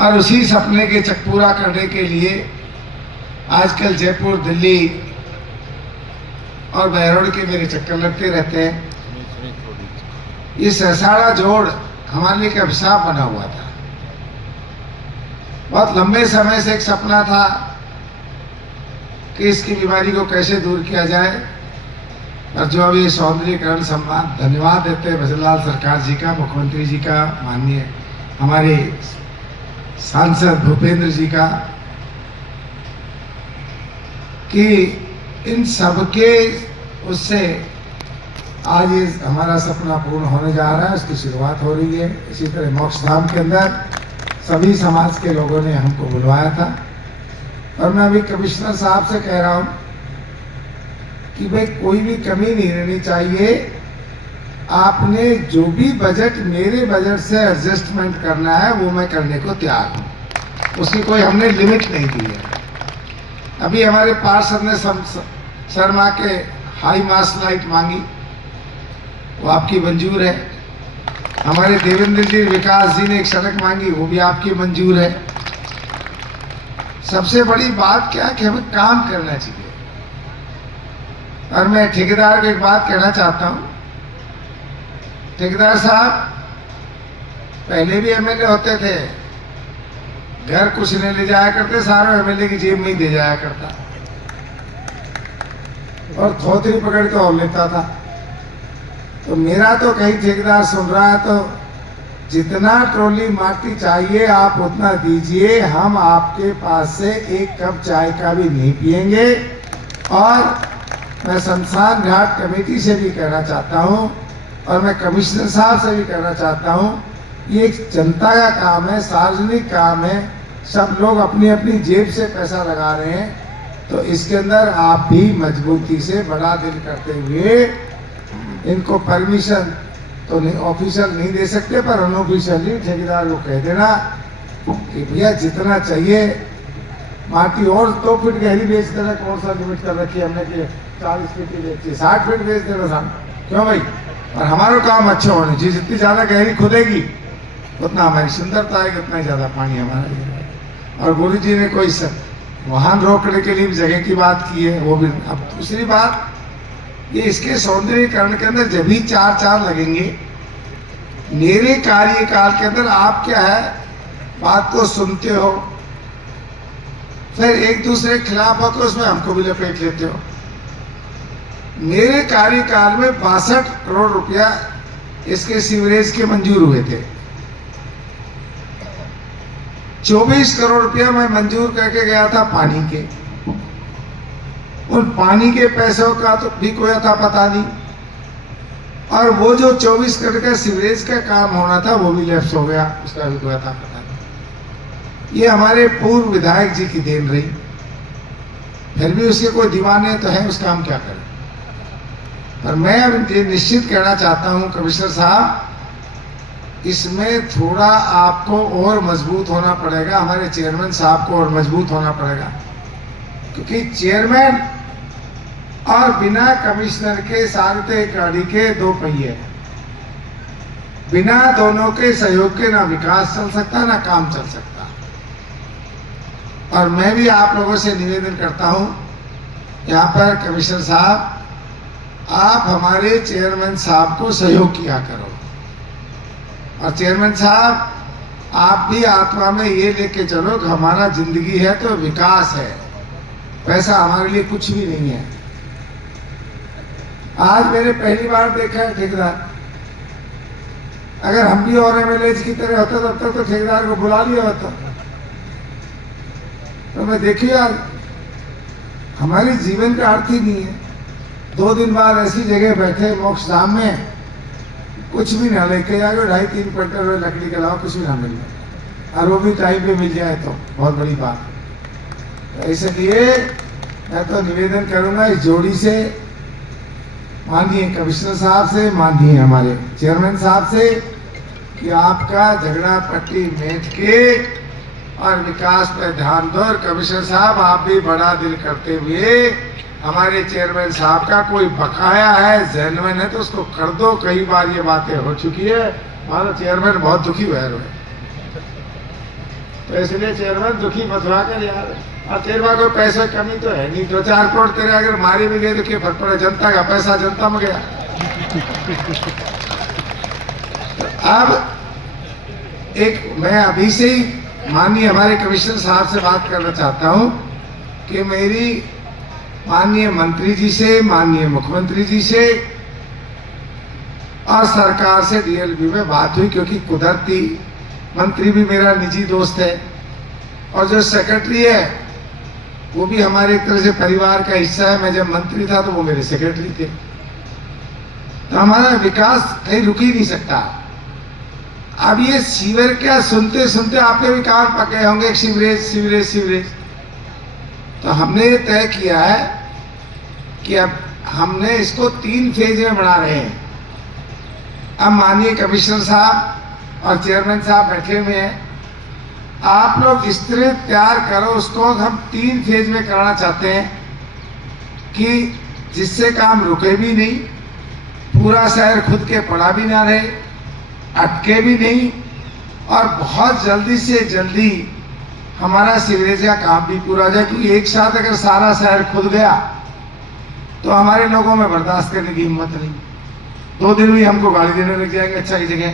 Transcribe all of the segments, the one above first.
और उसी सपने के पूरा करने के लिए आजकल जयपुर, दिल्ली और बहरोड के मेरे चक्कर लगते रहते हैं। ये सहसाड़ा जोड़ हमारे लिए एक अभिशाप बना हुआ था। बहुत लंबे समय से एक सपना था कि इसकी बीमारी को कैसे दूर किया जाए, और जो अभी सौंदर्यीकरण सम्मान धन्यवाद देते हैं भजनलाल सरकार जी का, मुख्यमंत्री जी का, माननीय हमारे सांसद भूपेंद्र जी का, कि इन सबके उससे आज ये हमारा सपना पूर्ण होने जा रहा है, उसकी शुरुआत हो रही है। इसी तरह मोक्ष धाम के अंदर सभी समाज के लोगों ने हमको बुलवाया था, और मैं अभी कमिश्नर साहब से कह रहा हूं कि भाई कोई भी कमी नहीं रहनी चाहिए। आपने जो भी बजट मेरे बजट से एडजस्टमेंट करना है वो मैं करने को तैयार हूं, उसकी कोई हमने लिमिट नहीं दी है। अभी हमारे पार्षद ने शर्मा के हाई मास्ट लाइट मांगी, वो आपकी मंजूर है। हमारे देवेंद्र जी विकास जी ने एक सड़क मांगी, वो भी आपकी मंजूर है। सबसे बड़ी बात क्या है कि हमें काम करना चाहिए। और मैं ठेकेदार को एक बात कहना चाहता हूं, ठेकेदार साहब पहले भी एमएलए होते थे, घर कुछ नहीं ले जाया करते, सारा एमएलए की जेब में ही दे जाया करता, और थोतरी पकड़ के और लेता था। तो मेरा तो कहीं ठेकेदार सुन रहा है तो जितना ट्रॉली माटी चाहिए आप उतना दीजिए, हम आपके पास से एक कप चाय का भी नहीं पिएंगे। और मैं शमशान घाट कमेटी से भी कहना चाहता हूं, और मैं कमिश्नर साहब से भी कहना चाहता हूं, ये एक जनता का काम है, सार्वजनिक काम है, सब लोग अपनी अपनी जेब से पैसा लगा रहे हैं, तो इसके अंदर आप भी मजबूती से बड़ा दिल करते हुए इनको परमिशन तो नहीं, ऑफिशियल नहीं दे सकते, पर अनऑफिशियली ठेकेदार को कह देना कि भैया जितना चाहिए माटी और 2 फीट गहरी बेच देना। कौन सा लिमिट कर रखी है हमने कि 40 फीट की बेचती, 60 फीट बेच देना साहब, क्यों भाई? और हमारा काम अच्छा होना चाहिए, जितनी ज़्यादा गहरी खुदेगी उतना हमारी सुंदरता है, उतना ही ज़्यादा पानी हमारा लिए। और गुरु जी ने कोई वाहन रोकने के लिए भी जगह की बात की है, वो भी। अब दूसरी बात, ये इसके सौंदर्यीकरण के अंदर जब भी 4 लगेंगे, मेरे कार्यकाल के अंदर आप क्या है बात को सुनते हो, फिर एक दूसरे के खिलाफ होकर उसमें हमको भी लपेट लेते हो। मेरे कार्यकाल में 62 करोड़ रुपया इसके सीवरेज के मंजूर हुए थे। 24 करोड़ रुपया मैं मंजूर करके गया था पानी के। उन पानी के पैसों का तो भी कोई अता पता नहीं, और वो जो 24 करोड़ का सीवरेज का काम होना था वो भी लैप्स हो गया, उसका भी कोई अता पता नहीं। ये हमारे पूर्व विधायक जी की देन रही, फिर भी उसके कोई दीवाने तो है, उसका हम क्या करें। पर मैं अब ये निश्चित कहना चाहता हूं कमिश्नर साहब, इसमें थोड़ा आपको और मजबूत होना पड़ेगा, हमारे चेयरमैन साहब को और मजबूत होना पड़ेगा, क्योंकि चेयरमैन और बिना कमिश्नर के सारथे गाड़ी के 2 पहिए, बिना दोनों के सहयोग के ना विकास चल सकता ना काम चल सकता। और मैं भी आप लोगों से निवेदन करता हूं, यहाँ पर कमिश्नर साहब आप हमारे चेयरमैन साहब को सहयोग किया करो, और चेयरमैन साहब आप भी आत्मा में ये लेके चलो कि हमारा जिंदगी है तो विकास है, पैसा हमारे लिए कुछ भी नहीं है। आज मैंने पहली बार देखा है ठेकेदार, अगर हम भी और एमएलए की तरह होता तब तक तो ठेकेदार को बुला लिया होता। तो मैं देखिए यार, हमारे जीवन का अर्थ ही नहीं है 2 दिन बाद ऐसी जगह बैठे मोक्ष धाम में, कुछ भी ना लेके जाओ, 2.5-3 क्विंटल लकड़ी के अलावा कुछ भी ना मिल जाए, और वो भी टाइम पे मिल जाए तो बहुत बड़ी बात है। तो इसलिए मैं तो निवेदन करूंगा इस जोड़ी से, माननीय कमिश्नर साहब से, माननीय हमारे चेयरमैन साहब से, कि आपका झगड़ा पट्टी मेट के और विकास पर ध्यान दो। और कमिश्नर साहब आप भी बड़ा दिल करते हुए हमारे चेयरमैन साहब का कोई बकाया है, जेन्युइन है तो उसको कर दो। कई बार ये बातें हो चुकी है, हमारा चेयरमैन बहुत दुखी हुआ है। तो इसलिए चेयरमैन दुखी बतवा कर यार, और तेरे पास कोई पैसे कमी तो है नहीं, 2-4 करोड़ तेरे अगर मारे भी गए तो क्या फर्क पड़े, जनता का पैसा जनता में गया। तो अब एक मैं अभी से ही माननीय हमारे कमिश्नर साहब से बात करना चाहता हूं कि मेरी माननीय मंत्री जी से, माननीय मुख्यमंत्री जी से और सरकार से डीएलबी में बात हुई, क्योंकि कुदरती मंत्री भी मेरा निजी दोस्त है और जो सेक्रेटरी है वो भी हमारे एक तरह से परिवार का हिस्सा है। मैं जब मंत्री था तो वो मेरे सेक्रेटरी थे, तो हमारा विकास कहीं रुक ही नहीं सकता। अब ये सीवर क्या सुनते सुनते आपके भी कान पके होंगे, सीवरेज सीवरेज सीवरेज। तो हमने तय किया है कि अब हमने इसको 3 फेज में बना रहे हैं। अब माननीय कमिश्नर साहब और चेयरमैन साहब बैठे हुए हैं, आप लोग इस तरह तैयार करो उसको, हम 3 फेज में कराना चाहते हैं कि जिससे काम रुके भी नहीं, पूरा शहर खुद के पड़ा भी ना रहे, अटके भी नहीं, और बहुत जल्दी से जल्दी हमारा सीवरेज का काम भी पूरा हो जाए। क्योंकि एक साथ अगर सारा शहर खुद गया तो हमारे लोगों में बर्दाश्त करने की हिम्मत नहीं, 2 दिन में हमको गाड़ी देने लग जाएंगे अच्छा की जगह।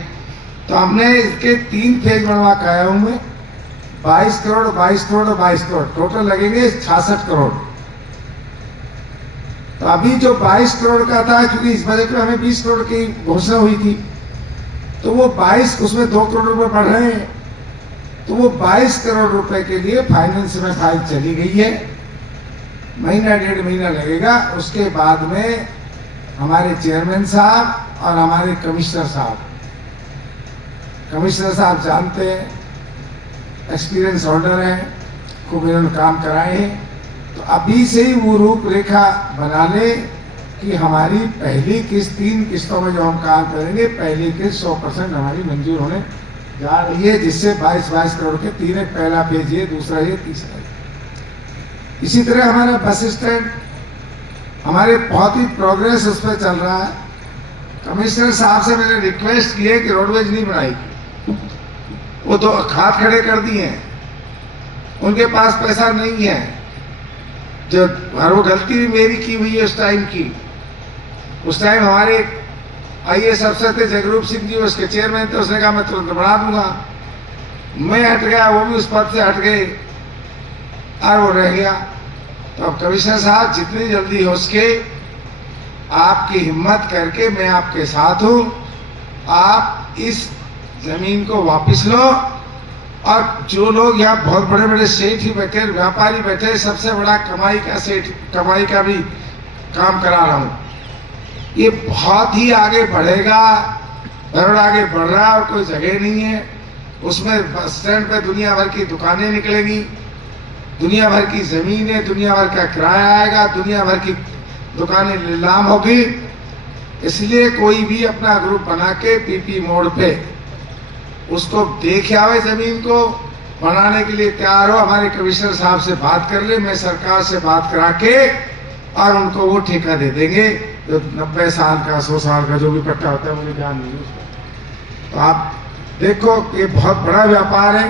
तो हमने इसके 3 फेज बनवा के आया हूँ मैं, 22 करोड़ 22 करोड़ 22 करोड़ टोटल लगेंगे 66 करोड़। तो अभी जो 22 करोड़ का था, क्योंकि इस बजट में हमें 20 करोड़ की घोषणा हुई थी, तो वो 22, उसमें 2 करोड़ रुपए बढ़ रहे हैं, तो वो 22 करोड़ रुपए के लिए फाइनेंस में फाइल चली गई है। महीना 1.5 महीना लगेगा, उसके बाद में हमारे चेयरमैन साहब और हमारे कमिश्नर साहब जानते हैं, एक्सपीरियंस होल्डर हैं, खूब इन्होंने काम कराए हैं, तो अभी से ही वो रूपरेखा बना ले कि हमारी पहली किस्त 3 किस्तों में जो हम काम करेंगे, पहली किस्त 100% हमारी मंजूर होने जा रही है, जिससे 22 करोड़ के 3, पहला फेज ये, दूसरा ये, तीसरा। इसी तरह हमारा बस स्टैंड हमारे बहुत ही प्रोग्रेस उस पर चल रहा है। कमिश्नर साहब से मैंने रिक्वेस्ट की है कि रोडवेज नहीं बनाएगी, वो तो खाद खड़े कर दिए हैं, उनके पास पैसा नहीं है, जो और वो गलती भी मेरी की हुई है उस टाइम की। उस टाइम हमारे आईएएस अफसर थे जगरूप सिंह जी, उसके चेयरमैन थे, उसने कहा मैं तुरंत बना दूंगा। मैं हट गया, वो भी उस पद से हट गए और वो रह गया। तो अब कमिश्नर साहब जितनी जल्दी हो सके आपकी हिम्मत करके मैं आपके साथ हूँ, आप इस जमीन को वापस लो, और जो लोग यहाँ बहुत बड़े बड़े सेठ ही बैठे, व्यापारी बैठे, सबसे बड़ा कमाई का भी काम करा रहा हूँ, ये बहुत ही आगे बढ़ेगा, बहुत आगे बढ़ रहा है और कोई जगह नहीं है। उसमें बस स्टैंड पे दुनिया भर की दुकानें निकलेंगी, दुनिया भर की जमीन है, दुनिया भर का किराया आएगा, दुनिया भर की दुकानें नीलाम होगी। इसलिए कोई भी अपना ग्रुप बना के पीपी मोड़ पे उसको देख आवे, जमीन को बनाने के लिए तैयार हो, हमारे कमिश्नर साहब से बात कर ले, मैं सरकार से बात करा के और उनको वो ठेका दे देंगे, जो 90 साल का 100 साल का जो भी पट्टा होता है, मुझे ध्यान नहीं उसका। तो आप देखो ये बहुत बड़ा व्यापार है,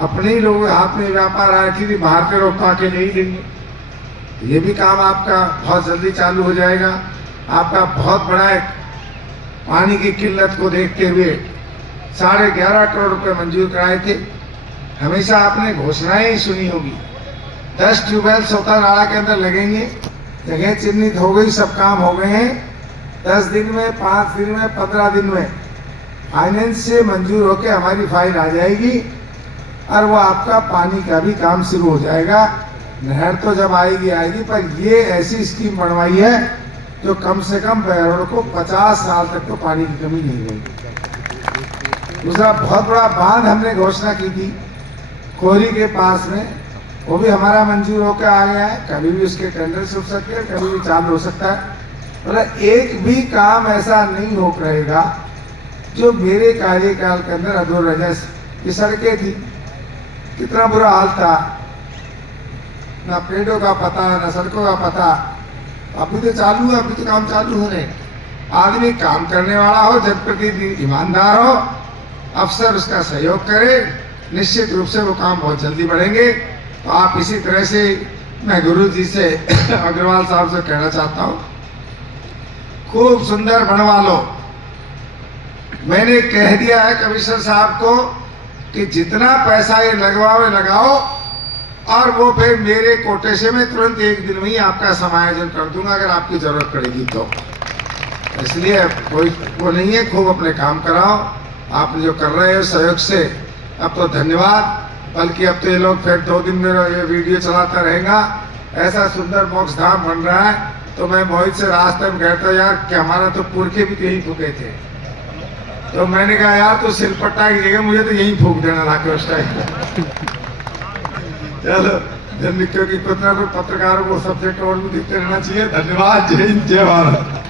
अपने ही लोगों के हाथ में व्यापार आया कि बाहर के लोग आके नहीं देंगे। ये भी काम आपका बहुत जल्दी चालू हो जाएगा। आपका बहुत बड़ा एक पानी की किल्लत को देखते हुए 11.5 करोड़ रुपए मंजूर कराए थे। हमेशा आपने घोषणाएं ही सुनी होगी, 10 ट्यूबवेल सोता नाला के अंदर लगेंगे, जगह चिन्हित हो गई, सब काम हो गए हैं। 10 दिन में, 5 दिन में, 15 दिन में फाइनेंस से मंजूर होकर हमारी फाइल आ जाएगी और वो आपका पानी का भी काम शुरू हो जाएगा। नहर तो जब आएगी आएगी, पर ये ऐसी स्कीम बनवाई है जो कम से कम बहरोड को 50 साल तक तो पानी की कमी नहीं होगी। दूसरा बहुत बड़ा बांध हमने घोषणा की थी कोहरी के पास में, वो भी हमारा मंजूर होकर आ गया है। कभी भी उसके टेंडर से हो सकते हैं, कभी भी चालू हो सकता है। मतलब एक भी काम ऐसा नहीं हो रहेगा जो मेरे कार्यकाल के अंदर अधूरा रह जाए। ये सड़कें थी, कितना बुरा हाल था, ना पेड़ों का पता, ना सड़कों का पता। अभी तो चालू है, अभी तो काम चालू हो रहे। आदमी काम करने वाला हो, जनप्रतिनिधि ईमानदार हो, अफसर उसका सहयोग करे, निश्चित रूप से वो काम बहुत जल्दी बढ़ेंगे। तो आप इसी तरह से, मैं गुरु जी से अग्रवाल साहब से कहना चाहता हूँ, खूब सुंदर बनवा लो। मैंने कह दिया है कमिश्नर साहब को कि जितना पैसा ये लगवाओ लगाओ, और वो फिर मेरे कोटे से मैं तुरंत एक दिन में ही आपका समायोजन कर दूंगा अगर आपकी जरूरत पड़ेगी तो। इसलिए कोई वो नहीं है, खूब अपने काम कराओ। आप जो कर रहे हो सहयोग से, अब तो धन्यवाद। बल्कि अब तो ये लोग फिर 2 दिन में ये वीडियो चलाता रहेगा। ऐसा सुंदर मोक्ष धाम बन रहा है। तो मैं मोहित से रास्ते में कहता यार कि हमारा तो पुरखे भी यहीं फूके थे। तो मैंने कहा यार तो सिलपट्टा की जगह मुझे तो यहीं फूक देना लाके उस टाइम। चलो, क्योंकि कुछ ना कुछ पत्रकारों को सब्जेक्ट और भी दिखते रहना चाहिए। धन्यवाद। जय हिंद, जय भारत।